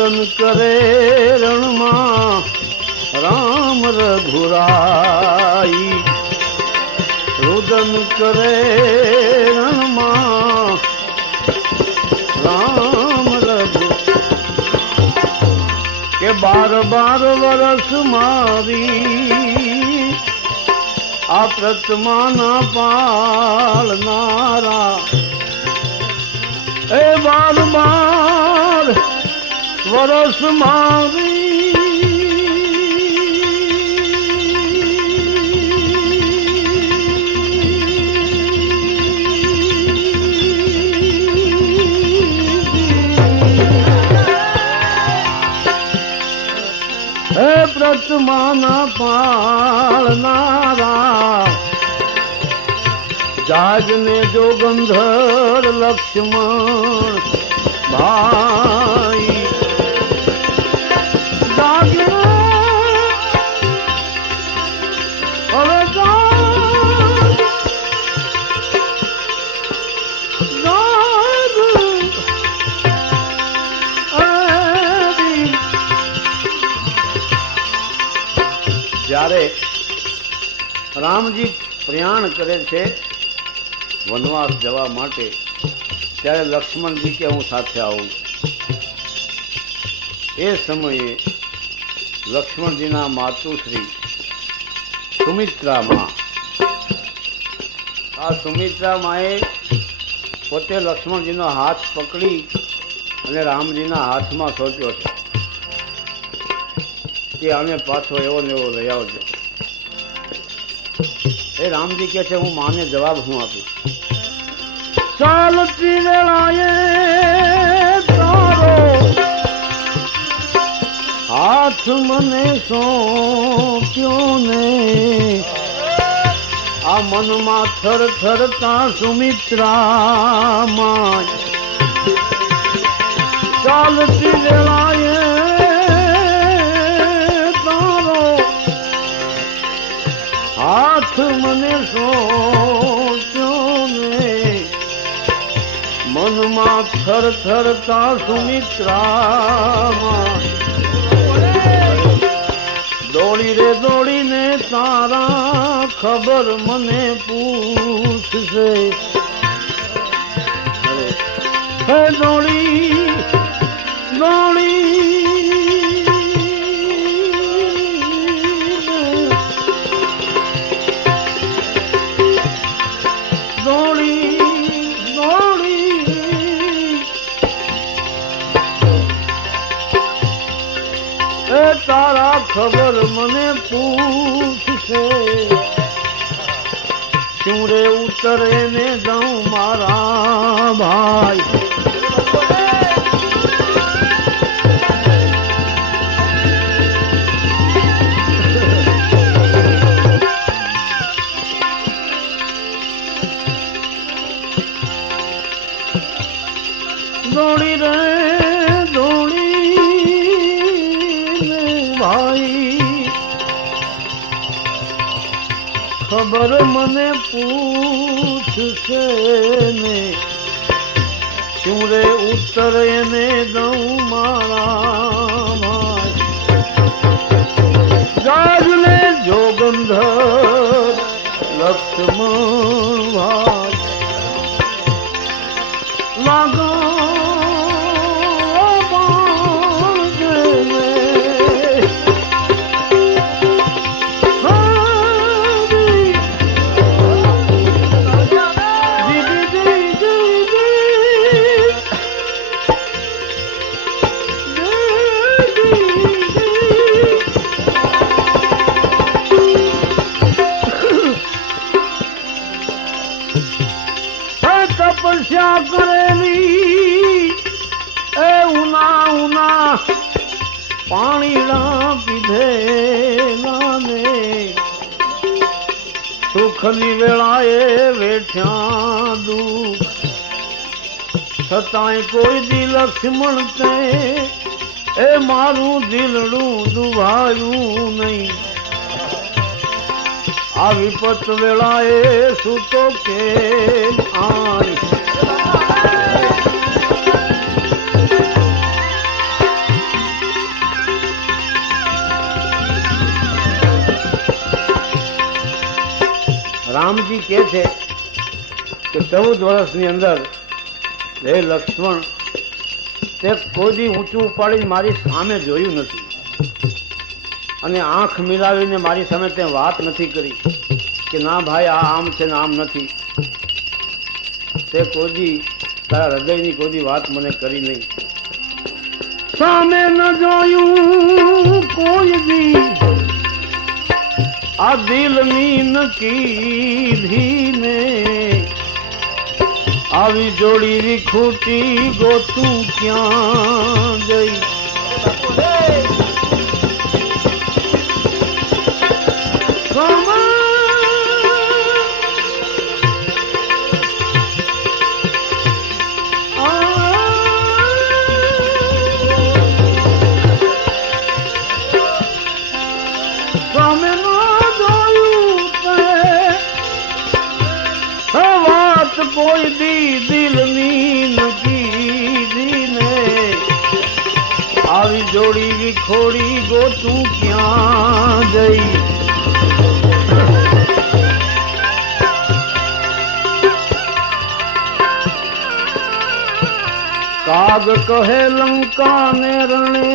रुदन करे रण मां राम रघुराई। रुदन करे रण मां राम रघु के 12 वर्ष मारी आ प्रतमाना पालनारा। ए 12 वर्ष मारी प्रतमाना पालनारा। जागने जो गंधर लक्ष्मण भाई। जागने अरे जाग જ્યારે રામજી પ્રયાણ કરે છે વનવાસ જવા માટે, ત્યારે લક્ષ્મણજી કે હું સાથે આવું. એ સમયે લક્ષ્મણજીના માતુશ્રી સુમિત્રા માં, આ સુમિત્રા માએ પોતે લક્ષ્મણજીનો હાથ પકડી અને રામજીના હાથમાં સોંપ્યો છે કે અમે પાછો એવો ને એવો લઈ આવજો. એ રામજી કે છે હું માને જવાબ હું આપીશ. ચાલતી વેળાએ તારો હાથ મને સોંપ્યો ને, આ મનમાં થર થરતા સુમિત્રા માં. ચાલતી વેળાએ હાથ મને સોંપ્યો ને, મનમાં થર થરતા સુમિત્રામાં. દોડી રે દોડીને તારા ખબર મને પૂછશે. હે દોડી દોડી તારા ખબર મને પૂછશે. શું રે ઉતરે ને જાઉં મારા ભાઈ. દોડી રે ખબર મને પૂછશે ને, શું રે ઉત્તર એને દઉં મારા ભાઈ. જાજને જોગંધર લક્ષ્મણ ભાઈ. લાગો તપસ્યા કરેલી એ ઉના ઉના પાણીડા પીધેલા ને, સુખની વેળાએ વેઠ્યા દુઃખ, છતાંય કોઈ દી લક્ષ્મણ તે એ મારું દિલડું દુભાયું નહીં. આ વિપત વેળાએ સૂતો કે આય. રામજી કહે છે કે 14 વર્ષની અંદર હે લક્ષ્મણ તે કોઈ દી ઊંચું ઉપાડીને મારી સામે જોયું નથી અને આંખ મિલાવીને મારી સામે તે વાત નથી કરી કે ના ભાઈ આ આમ છે ને આમ નથી. તે કોઈ દી તારા હૃદયની કોઈ દી વાત મને કરી નહીં. સામે ન જોયું કોઈ દી આ દિલની નકીધી ને આવી જોડી વિખૂટી ગોતું ક્યાં ગઈ. કોઈ દી દિલની નકીધી ને આવી જોડી વિખોડી ગોતું ક્યાં ગઈ. કાગ કહે લંકા ને રણે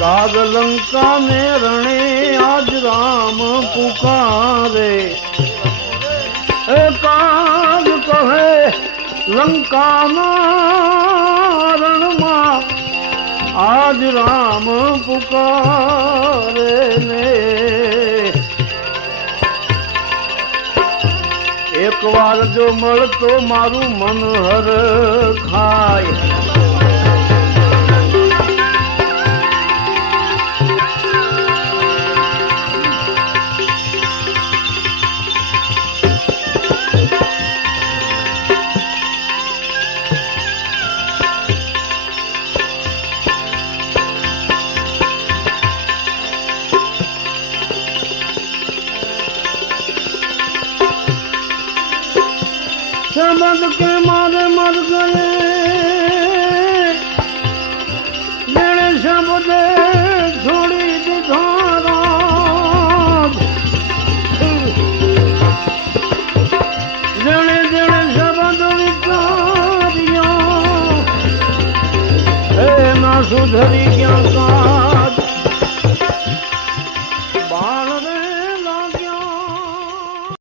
काग लंका में रणे आज राम पुकारे. काग कहे लंका ना रण मां आज राम पुकारे ने. एक बार जो मळ तो मारू मन हर खाय. शब्द के मारे मर गए जेड़े शब्द छोड़ी दिखारा. जेड़े जेड़े शब्द विचारिया ना सुधरी क्या का